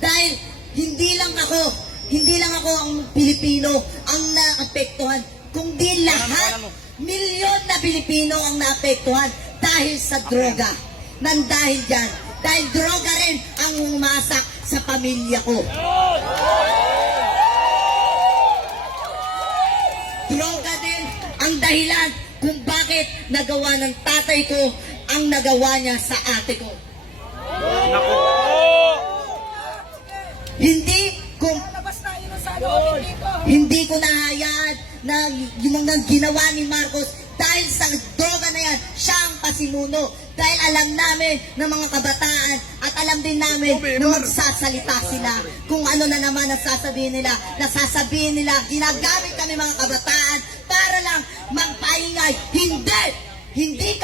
Dahil hindi lang ako ang Pilipino ang naapektuhan, kundi lahat, milyon na Pilipino ang naapektuhan dahil sa droga. Dahil dyan, dahil droga rin ang umasak sa pamilya ko. Droga din ang dahilan kung bakit nagawa ng tatay ko ang nagawa niya sa ate ko. Hindi ko nahayaan na yung ginawa ni Marcos dahil sa droga na yan, siya ang pasimuno. Dahil alam namin ng mga kabataan at alam din namin na magsasalita sila kung ano na naman ang sasabihin nila. Nasasabihin nila, ginagamit kami mga kabataan para lang magpaingay. Hindi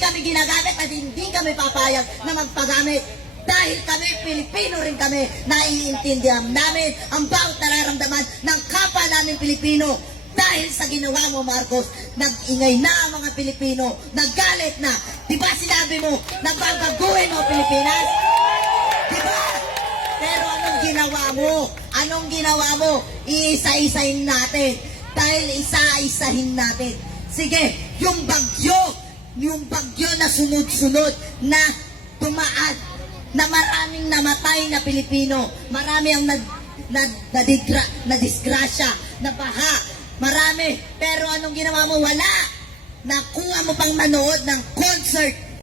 kami ginagamit at hindi kami papayag na magpagamit. Dahil kami, Pilipino rin kami, naiintindihan namin ang bawat nararamdaman ng kapwa namin Pilipino. Dahil sa ginawa mo, Marcos, nag-ingay na ang mga Pilipino, naggalit na. Di ba sinabi mo, nagbabaguhin mo Pilipinas? Di ba? Pero anong ginawa mo? Anong ginawa mo? Iisa-isahin natin. Dahil isa-isahin natin. Sige, yung bagyo na sunod-sunod na tumaad, na maraming namatay na Pilipino, marami ang nadisgrasya, nabaha, marami. Pero anong ginawa mo? Wala. Nakuha mo pang manood ng concert